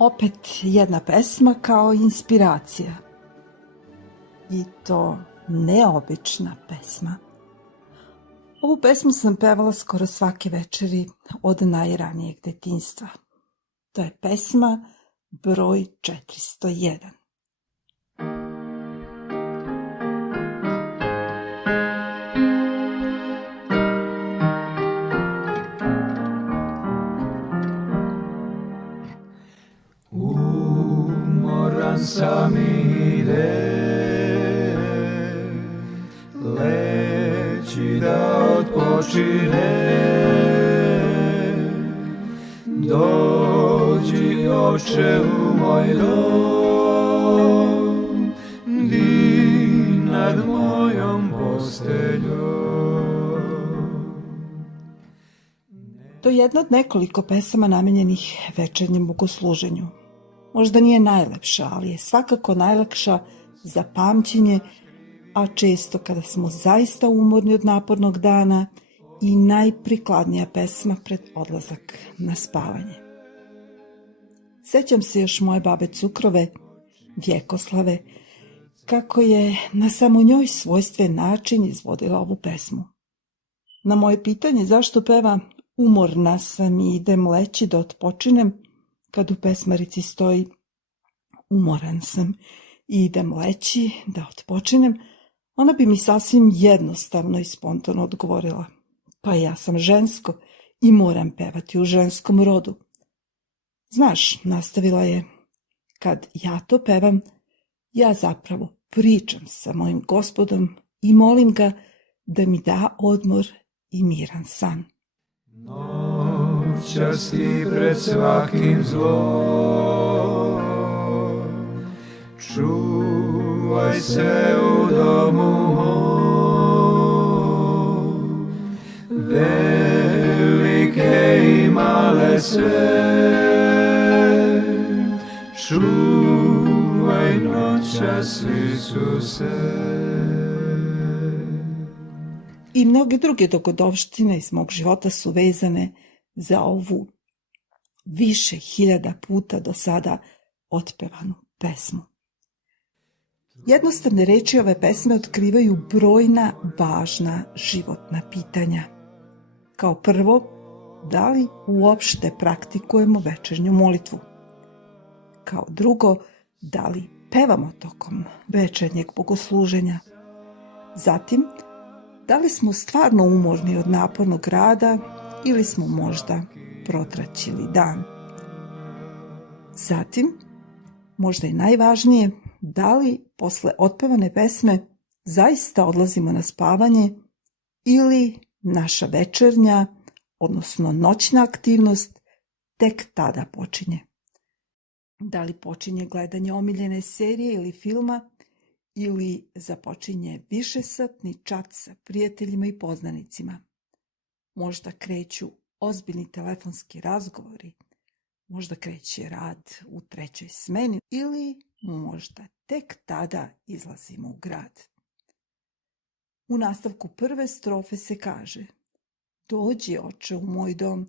Opet jedna pesma kao inspiracija. I to neobična pesma. Ovu pesmu sam pevala skoro svake večeri od najranijeg detinjstva. To je pesma broj 401. Umoran sam ide, leći da odpočine. Dođi, oče, u moj dom, di nad mojom posteljom. To je jedna od nekoliko pesama namenjenih večernjem bogosluženju. Možda nije najlepša, ali je svakako najlakša za pamćenje, a često kada smo zaista umorni od napornog dana i najprikladnija pesma pred odlazak na spavanje. Sećam se još moje babe Cukrove, Vjekoslave, kako je na samo njoj svojstven način izvodila ovu pesmu. Na moje pitanje zašto peva umorna sam i idem leći da odpočinem, kad u pesmarici stoji umoran sam i idem leći da odpočinem, ona bi mi sasvim jednostavno i spontano odgovorila: pa ja sam žensko i moram pevati u ženskom rodu. Znaš, nastavila je, kad ja to pevam, ja zapravo pričam sa mojim Gospodom i molim ga da mi da odmor i miran san. Noćas ti pred svakim zlom, čuvaj se u domu mom, velike i male sve, čuvaj noćas Isuse. I mnoge druge dogodovštine iz mog života su vezane za ovu više hiljada puta do sada otpevanu pesmu. Jednostavne reči ove pesme otkrivaju brojna važna životna pitanja. Kao prvo, da li uopšte praktikujemo večernju molitvu? Kao drugo, da li pevamo tokom večernjeg bogosluženja? Zatim, da li smo stvarno umorni od napornog rada ili smo možda protraćili dan? Zatim, možda i najvažnije, da li posle otpevane pesme zaista odlazimo na spavanje ili naša večernja, odnosno noćna aktivnost, tek tada počinje? Da li počinje gledanje omiljene serije ili filma ili započinje višesatni čat sa prijateljima i poznanicima? Možda kreću ozbiljni telefonski razgovori, možda kreće rad u trećoj smeni ili možda tek tada izlazimo u grad. U nastavku prve strofe se kaže: dođi, oče, u moj dom,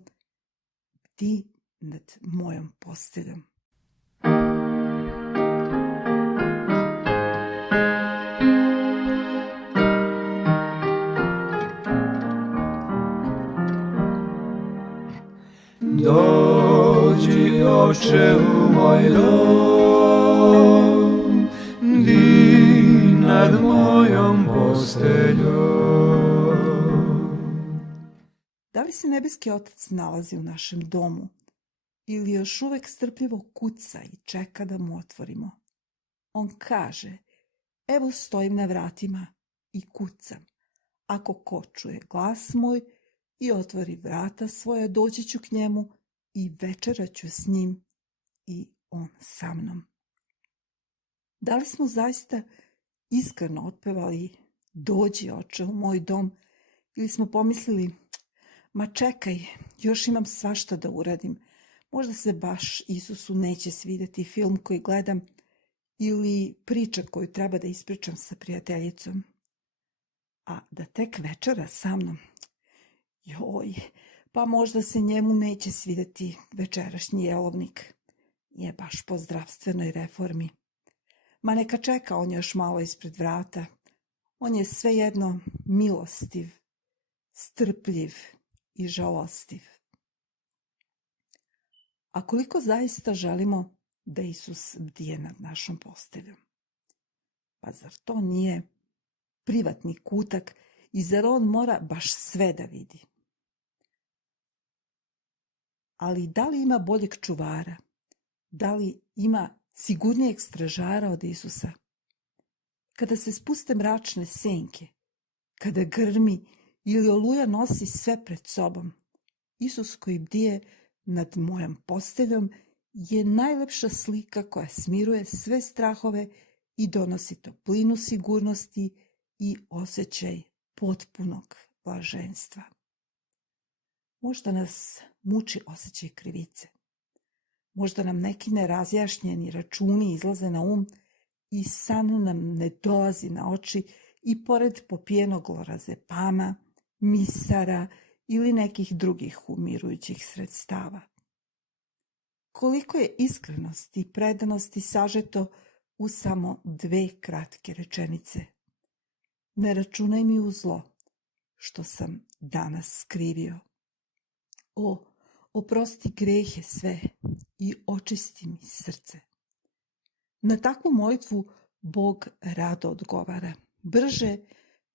bdi nad mojom posteljom. Dođi, oče, u moj dom, di nad mojom posteljom. Da li se nebeski Otac nalazi u našem domu ili još uvek strpljivo kuca i čeka da mu otvorimo? On kaže: evo stojim na vratima i kucam. Ako ko čuje glas moj i otvori vrata svoja, doći ću k njemu i večerat ću s njim i on sa mnom. Da li smo zaista iskreno otpevali dođi, oče, u moj dom, ili smo pomislili: ma čekaj, još imam svašta da uradim, možda se baš Isusu neće svidjeti film koji gledam ili priča koju treba da ispričam sa prijateljicom. A da tek večera sa mnom, joj, pa možda se njemu neće svidjeti večerašnji jelovnik. je baš po zdravstvenoj reformi. Ma neka čeka, on još malo ispred vrata. On je svejedno milostiv, strpljiv i žalostiv. A koliko zaista želimo da Isus bdije nad našom posteljom? Pa zar to nije privatni kutak i zar on mora baš sve da vidi? Ali da li ima boljeg čuvara? Da li ima sigurnijeg stražara od Isusa? Kada se spuste mračne senke, kada grmi ili oluja nosi sve pred sobom, Isus koji bdije nad mojom posteljom je najlepša slika koja smiruje sve strahove i donosi toplinu sigurnosti i osjećaj potpunog blaženstva. Možda nas muči osjećaj krivice. Možda nam neki nerazjašnjeni računi izlaze na i san nam ne dolazi na oči i pored popijenog lorazepama, misara ili nekih drugih umirujućih sredstava. Koliko je iskrenosti i predanosti sažeto u samo 2 kratke rečenice. Ne računaj mi u zlo, što sam danas skrivio. Oprosti grehe sve i očisti mi srce. Na takvu molitvu Bog rado odgovara, brže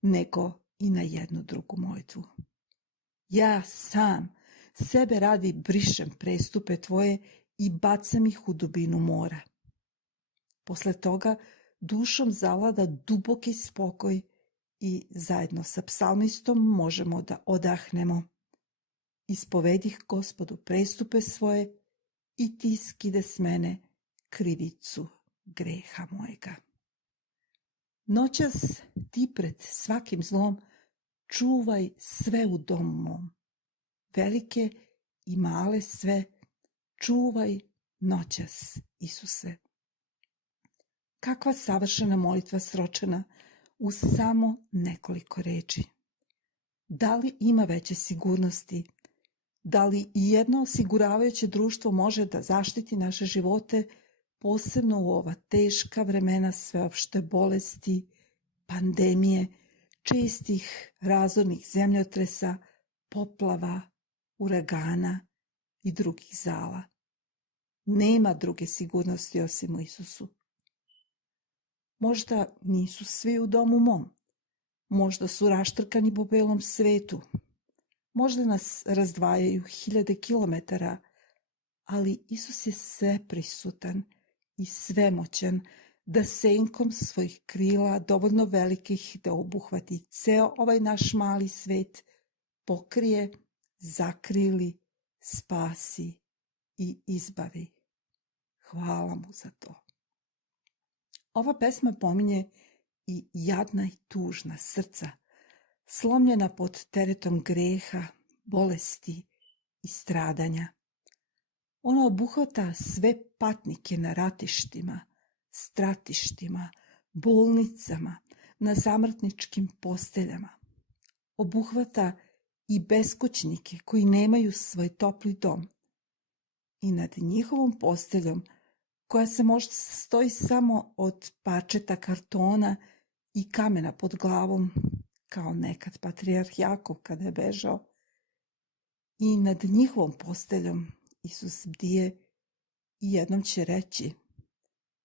nego i na jednu drugu molitvu. Ja sam sebe radi brišem prestupe tvoje i bacam ih u dubinu mora. Posle toga dušom zavlada duboki spokoj i zajedno sa psalmistom možemo da odahnemo. Ispovedih Gospodu prestupe svoje i ti skide s mene krivicu greha mojega. Noćas ti pred svakim zlom čuvaj sve u domu mom. Velike i male sve čuvaj noćas, Isuse. Kakva savršena molitva sročena u samo nekoliko reči. Da li ima veće sigurnosti? Da li i jedno osiguravajuće društvo može da zaštiti naše živote, posebno u ova teška vremena sveopšte bolesti, pandemije, čestih razornih zemljotresa, poplava, uragana i drugih zala? Nema druge sigurnosti osim u Isusu. Možda nisu svi u domu mom, možda su raštrkani po belom svetu, možda nas razdvajaju 1000 kilometara, ali Isus je sveprisutan i svemoćan da senkom svojih krila, dovoljno velikih da obuhvati ceo ovaj naš mali svet, pokrije, zakrili, spasi i izbavi. Hvala mu za to. Ova pesma pominje i jadna i tužna srca, slomljena pod teretom greha, bolesti i stradanja. Ona obuhvata sve patnike na ratištima, stratištima, bolnicama, na zamrtničkim posteljama. Obuhvata i beskućnike koji nemaju svoj topli dom. I nad njihovom posteljom, koja se možda sastoji samo od parčeta kartona i kamena pod glavom, kao nekad patrijarh Jakov kada je bežao, i nad njihovom posteljom Isus bdije i jednom će reći: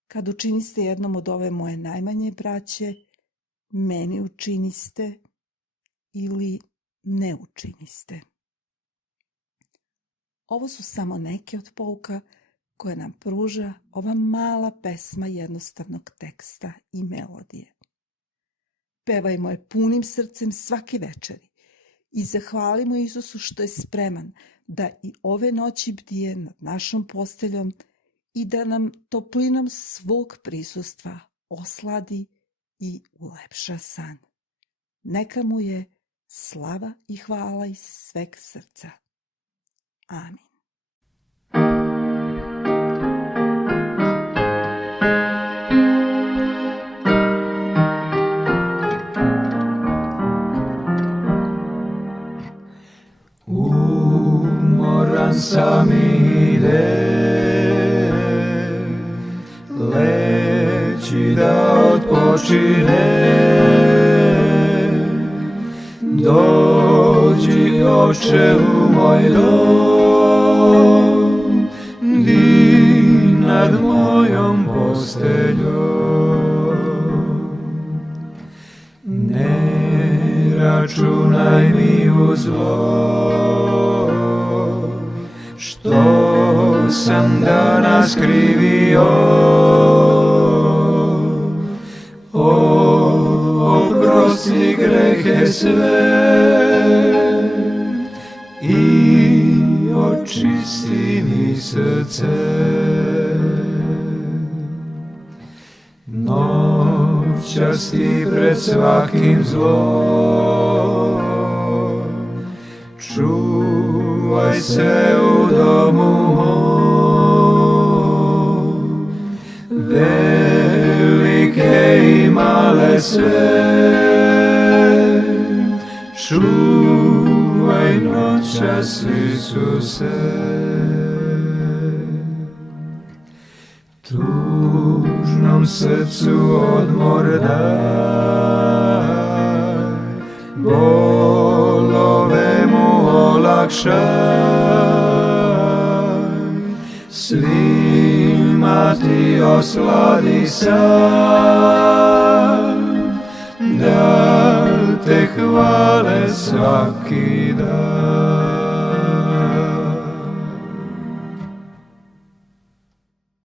kad učiniste jednom od ove moje najmanje braće, meni učiniste ili ne učiniste. Ovo su samo neke od pouka koje nam pruža ova mala pesma jednostavnog teksta i melodije. Pevajmo je punim srcem svake večeri i zahvalimo Isusu što je spreman da i ove noći bdije nad našom posteljom i da nam toplinom svog prisustva osladi i ulepša san. Neka mu je slava i hvala iz sveg srca. Amin. Umoran sam idem, da odpočine. Dođi, Oče, u moj dom, di nad mojom posteljom. Ne računaj mi u zlo, što sam danas krivio. Oprosti grehe sve i očisti mi srce. Noćas ti pred svakim zlom, čuvaj se u domu mom, velike i male sve, čuvaj noćas, Isuse. Tužnom srcu odmor daj, bolove mu olakšaj, svima ti osladi san, da te hvale svaki dan.